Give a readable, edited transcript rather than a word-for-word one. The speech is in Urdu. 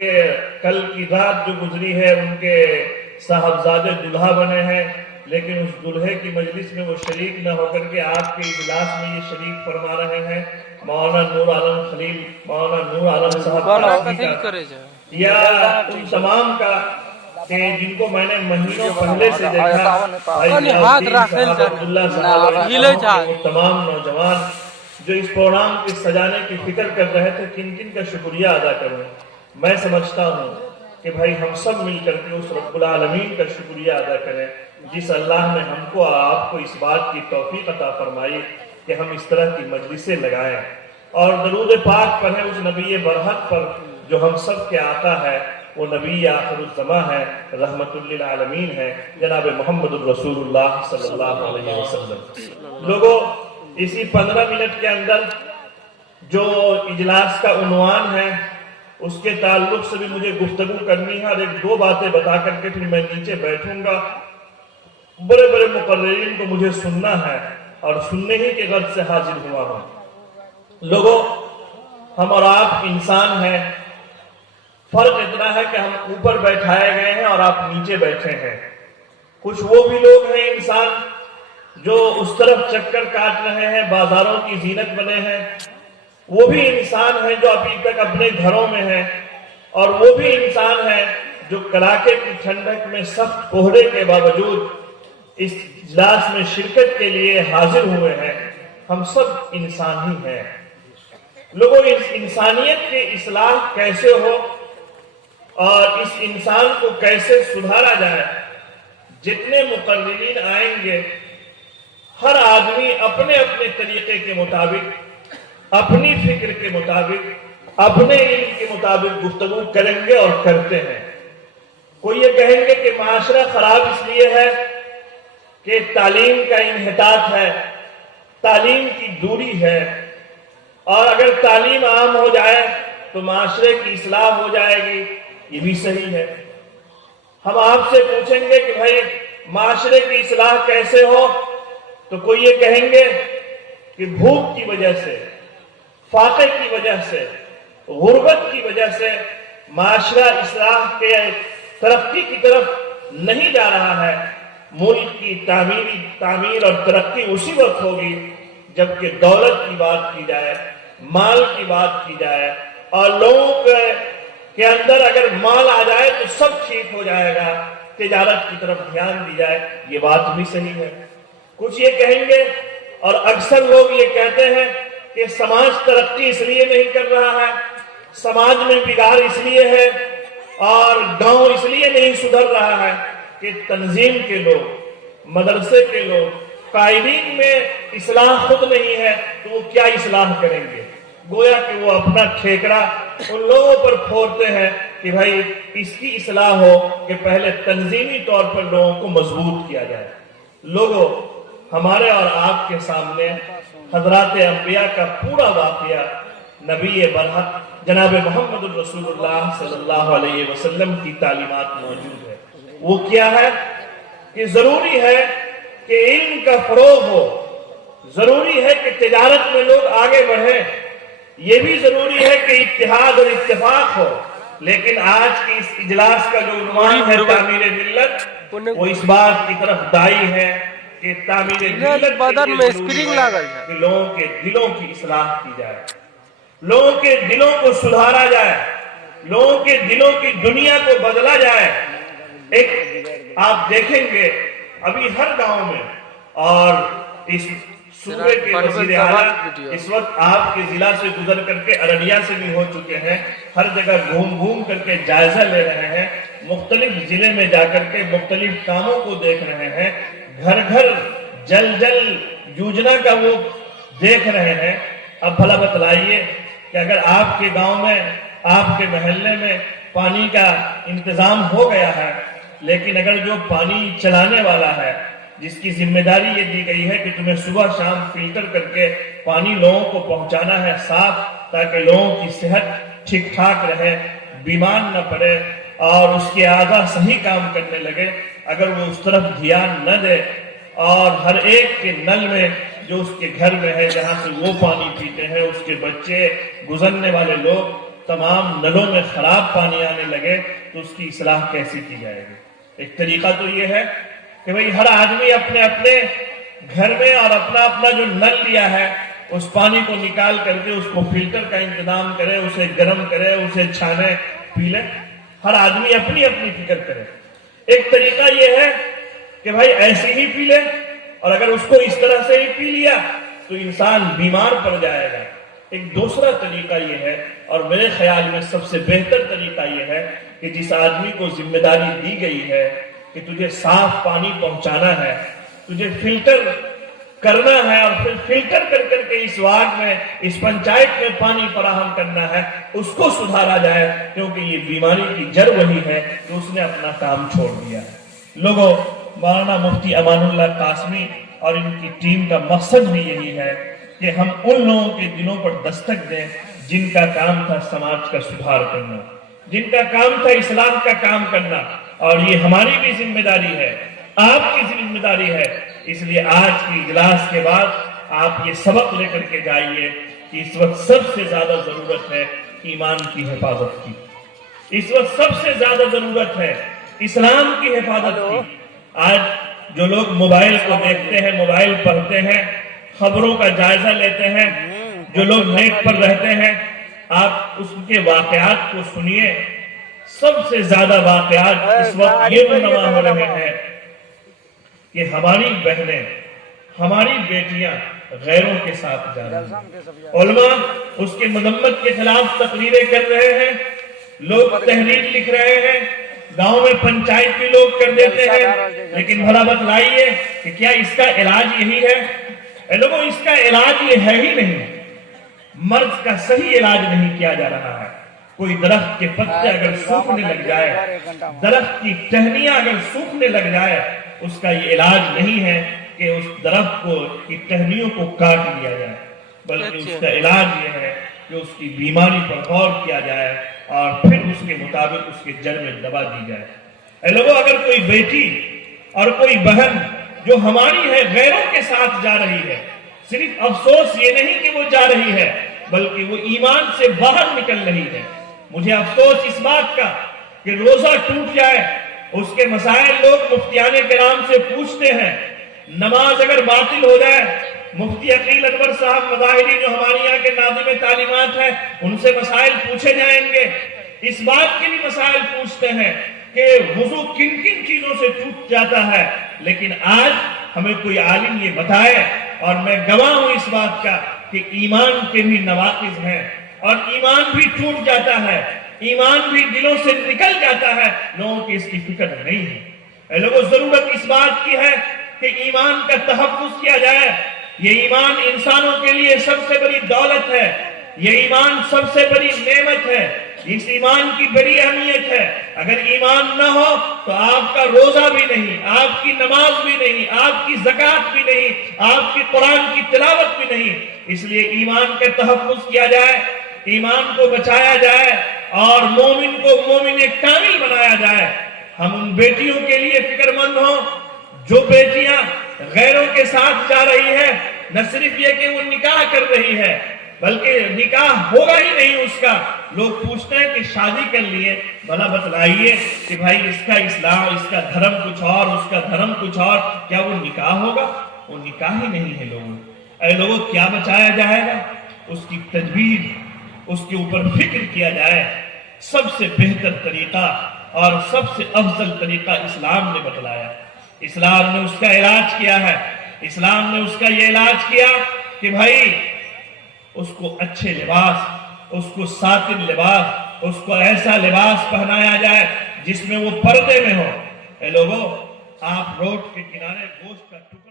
کہ کل کی رات جو گزری ہے ان کے صاحبزادے دلہا بنے ہیں، لیکن اس دلہے کی مجلس میں وہ شریک نہ ہو کر کے آپ کے اجلاس میں یہ شریک فرما رہے ہیں مولانا نور عالم خلیل، مولانا نور عالم صاحب کا یا ان تمام کا کہ جن کو میں نے مہینوں پہلے سے دیکھا، وہ تمام نوجوان جو اس پروگرام کے سجانے کی فکر کر رہے تھے، کن کن کا شکریہ ادا کروں۔ میں سمجھتا ہوں کہ بھائی ہم سب مل کر کے اس رب العالمین کا شکریہ ادا کریں جس اللہ نے ہم کو اور آپ کو اس بات کی توفیق عطا فرمائی کہ ہم اس طرح کی مجلسیں لگائیں اور درود پاک پڑھیں اس نبی برحق پر جو ہم سب کے آقا ہے، وہ نبی آخر الزماں ہے، رحمت للعالمین ہے، جناب محمد الرسول اللہ صلی اللہ علیہ وسلم۔ لوگوں، اسی 15 منٹ کے اندر جو اجلاس کا عنوان ہے اس کے تعلق سے بھی مجھے گفتگو کرنی ہے اور ایک دو باتیں بتا کر کے پھر میں نیچے بیٹھوں گا۔ بڑے بڑے مقررین کو مجھے سننا ہے اور سننے ہی کے غرض سے حاضر ہوا ہوں۔ لوگوں، ہم اور آپ انسان ہیں، فرق اتنا ہے کہ ہم اوپر بیٹھائے گئے ہیں اور آپ نیچے بیٹھے ہیں۔ کچھ وہ بھی لوگ ہیں انسان جو اس طرف چکر کاٹ رہے ہیں، بازاروں کی زینت بنے ہیں، وہ بھی انسان ہیں جو ابھی تک اپنے گھروں میں ہیں، اور وہ بھی انسان ہیں جو کڑاکے کی ٹھنڈک میں سخت کوہرے کے باوجود اس اجلاس میں شرکت کے لیے حاضر ہوئے ہیں۔ ہم سب انسان ہی ہیں۔ لوگوں، اس انسانیت کی اصلاح کیسے ہو اور اس انسان کو کیسے سدھارا جائے؟ جتنے مقررین آئیں گے ہر آدمی اپنے اپنے طریقے کے مطابق، اپنی فکر کے مطابق، اپنے علم کے مطابق گفتگو کریں گے اور کرتے ہیں۔ کوئی یہ کہیں گے کہ معاشرہ خراب اس لیے ہے کہ تعلیم کا انحطاط ہے، تعلیم کی دوری ہے، اور اگر تعلیم عام ہو جائے تو معاشرے کی اصلاح ہو جائے گی۔ یہ بھی صحیح ہے۔ ہم آپ سے پوچھیں گے کہ بھائی معاشرے کی اصلاح کیسے ہو، تو کوئی یہ کہیں گے کہ بھوک کی وجہ سے، فاقے کی وجہ سے، غربت کی وجہ سے معاشرہ اصلاح کے ترقی کی طرف نہیں جا رہا ہے۔ ملک کی تعمیر اور ترقی اسی وقت ہوگی جبکہ دولت کی بات کی جائے، مال کی بات کی جائے، اور لوگوں کے اندر اگر مال آ جائے تو سب ٹھیک ہو جائے گا، تجارت کی طرف دھیان دی جائے۔ یہ بات بھی صحیح ہے۔ کچھ یہ کہیں گے اور اکثر لوگ یہ کہتے ہیں کہ سماج ترقی اس لیے نہیں کر رہا ہے، سماج میں بگاڑ اس لیے ہے اور گاؤں اس لیے نہیں سدھر رہا ہے کہ تنظیم کے لوگ، مدرسے کے لوگ، قائدین میں اصلاح خود نہیں ہے تو وہ کیا اصلاح کریں گے؟ گویا کہ وہ اپنا ٹھیکرا ان لوگوں پر پھوڑتے ہیں کہ بھائی اس کی اصلاح ہو کہ پہلے تنظیمی طور پر لوگوں کو مضبوط کیا جائے۔ لوگوں، ہمارے اور آپ کے سامنے حضرات انبیاء کا پورا واقعہ، نبی برحق جناب محمد الرسول اللہ صلی اللہ علیہ وسلم کی تعلیمات موجود ہے۔ وہ کیا ہے کہ ضروری ہے کہ علم کا فروغ ہو، ضروری ہے کہ تجارت میں لوگ آگے بڑھیں، یہ بھی ضروری ہے کہ اتحاد اور اتفاق ہو۔ لیکن آج کی اس اجلاس کا جو عنوان ہے تعمیر ملت، وہ اس بات کی طرف داعی ہے کہ تعمیر ملت کے لیے ضروری ہے کہ لوگوں کے دلوں کی اصلاح کی جائے، لوگوں کے دلوں کو سدھارا جائے، لوگوں کے دلوں کی دنیا کو بدلا جائے۔ ایک آپ دیکھیں گے ابھی ہر گاؤں میں، اور اس صوبے کے وزیر اعلیٰ اس وقت آپ کے ضلع سے گزر کر کے ارریہ سے بھی ہو چکے ہیں، ہر جگہ گھوم گھوم کر کے جائزہ لے رہے ہیں، مختلف ضلع میں جا کر کے مختلف کاموں کو دیکھ رہے ہیں، گھر گھر جل جل یوجنا کا وہ دیکھ رہے ہیں۔ اب بھلا بتلائیے کہ اگر آپ کے گاؤں میں، آپ کے محلے میں پانی کا انتظام ہو گیا ہے، لیکن اگر جو پانی چلانے والا ہے، جس کی ذمہ داری یہ دی گئی ہے کہ تمہیں صبح شام فلٹر کر کے پانی لوگوں کو پہنچانا ہے صاف، تاکہ لوگوں کی صحت ٹھیک ٹھاک رہے، بیمار نہ پڑے اور اس کے اعضاء صحیح کام کرنے لگے، اگر وہ اس طرف دھیان نہ دے اور ہر ایک کے نل میں جو اس کے گھر میں ہے جہاں سے وہ پانی پیتے ہیں، اس کے بچے، گزرنے والے لوگ تمام نلوں میں خراب پانی آنے لگے تو اس کی اصلاح کیسی کی جائے گی؟ ایک طریقہ تو یہ ہے کہ بھئی ہر آدمی اپنے اپنے گھر میں اور اپنا اپنا جو نل لیا ہے اس پانی کو نکال کر کے اس کو فلٹر کا انتظام کرے، اسے گرم کرے، اسے چھانے، پی لے۔ ہر آدمی اپنی اپنی فکر کرے۔ ایک طریقہ یہ ہے کہ بھائی ایسے ہی پی لے، اور اگر اس کو اس طرح سے ہی پی لیا تو انسان بیمار پڑ جائے گا۔ ایک دوسرا طریقہ یہ ہے، اور میرے خیال میں سب سے بہتر طریقہ یہ ہے کہ جس آدمی کو ذمہ داری دی گئی ہے کہ تجھے صاف پانی پہنچانا ہے، تجھے فلٹر کرنا ہے اور پھر فلٹر کر کر کے اس وارڈ میں، اس پنچایت میں پانی فراہم کرنا ہے، اس کو سدھارا جائے، کیونکہ یہ بیماری کی جڑ وہی ہے کہ اس نے اپنا کام چھوڑ دیا ہے۔ لوگوں، مولانا مفتی امان اللہ قاسمی اور ان کی ٹیم کا مقصد بھی یہی ہے کہ ہم ان لوگوں کے دلوں پر دستک دیں جن کا کام تھا سماج کا سدھار کرنا، جن کا کام تھا اسلام کا کام کرنا، اور یہ ہماری بھی ذمہ داری ہے، آپ کی ذمہ داری ہے۔ اس لیے آج کی اجلاس کے بعد آپ یہ سبق لے کر کے جائیے کہ اس وقت سب سے زیادہ ضرورت ہے ایمان کی حفاظت کی، اس وقت سب سے زیادہ ضرورت ہے اسلام کی حفاظت کی۔ آج جو لوگ موبائل کو دیکھتے ہیں، موبائل پڑھتے ہیں، خبروں کا جائزہ لیتے ہیں، جو لوگ نیٹ پر رہتے ہیں، آپ اس کے واقعات کو سنیے۔ سب سے زیادہ واقعات اس وقت یہ رونما ہو رہے ہیں کہ ہماری بہنیں، ہماری بیٹیاں غیروں کے ساتھ جا رہی ہیں۔ علماء اس کے مذمت کے خلاف تقریریں کر رہے ہیں، لوگ تحریر لکھ رہے ہیں، گاؤں میں پنچایت بھی لوگ کر دیتے ہیں، لیکن بھلا بتلائیے کہ کیا اس کا علاج یہی ہے؟ اے لوگوں، اس کا علاج یہ ہے ہی نہیں۔ مرض کا صحیح علاج نہیں کیا جا رہا ہے۔ کوئی درخت کے پتے اگر سوکھنے لگ جائے، درخت کی ٹہنیاں اگر سوکھنے لگ جائے، اس کا یہ علاج نہیں ہے کہ اس درخت کو کی ٹہنیوں کو کاٹ لیا جائے، بلکہ اس کا علاج یہ ہے کہ اس کی بیماری پر غور کیا جائے اور پھر اس کے مطابق اس کے جڑ میں دوا دی جائے۔ اے لوگوں، اگر کوئی بیٹی اور کوئی بہن جو ہماری ہے غیروں کے ساتھ جا رہی ہے، صرف افسوس یہ نہیں کہ وہ جا رہی ہے بلکہ وہ ایمان سے باہر نکل رہی ہے۔ مجھے افسوس اس بات کا کہ روزہ ٹوٹ جائے، اس کے مسائل لوگ مفتیان کرام سے پوچھتے ہیں، نماز اگر باطل ہو جائے، مفتی عقیل انور صاحب مظاہری جو ہمارے یہاں کے ناظم تعلیمات ہیں ان سے مسائل پوچھے جائیں گے۔ اس بات کے بھی مسائل پوچھتے ہیں کہ وضو کن کن چیزوں سے ٹوٹ جاتا ہے، لیکن آج ہمیں کوئی عالم یہ بتائے، اور میں گواہ ہوں اس بات کا کہ ایمان کے بھی نواقص ہیں اور ایمان بھی ٹوٹ جاتا ہے، ایمان بھی دلوں سے نکل جاتا ہے، لوگوں کی اس کی فکر نہیں ہے۔ اے لوگوں، ضرورت اس بات کی ہے کہ ایمان کا تحفظ کیا جائے۔ یہ ایمان انسانوں کے لیے سب سے بڑی دولت ہے، یہ ایمان سب سے بڑی نعمت ہے، اس ایمان کی بڑی اہمیت ہے۔ اگر ایمان نہ ہو تو آپ کا روزہ بھی نہیں، آپ کی نماز بھی نہیں، آپ کی زکوٰۃ بھی نہیں، آپ کی قرآن کی تلاوت بھی نہیں۔ اس لیے ایمان کا تحفظ کیا جائے، ایمان کو بچایا جائے اور مومن کو مومن کامل بنایا جائے۔ ہم ان بیٹیوں کے لیے فکر مند ہوں جو بیٹیاں غیروں کے ساتھ جا رہی ہے، نہ صرف یہ کہ وہ نکاح کر رہی ہے بلکہ نکاح ہوگا ہی نہیں اس کا۔ لوگ پوچھتے ہیں کہ شادی کر لیے، بھلا بتلائیے کہ بھائی اس کا اسلام، اس کا دھرم کچھ اور، اس کا دھرم کچھ اور، کیا وہ نکاح ہوگا؟ وہ نکاح ہی نہیں ہے لوگوں۔ اے لوگوں، کیا بچایا جائے گا؟ اس کی تجویز، اس کے اوپر فکر کیا جائے۔ سب سے بہتر طریقہ اور سب سے افضل طریقہ اسلام نے بتلایا۔ اسلام نے اس کا علاج کیا ہے۔ اسلام نے اس کا یہ علاج کیا کہ بھائی اس کو اچھے لباس، اس کو ساتر لباس، اس کو ایسا لباس پہنایا جائے جس میں وہ پردے میں ہو۔ اے لوگوں، آپ روڈ کے کنارے گوشت کا ٹکڑا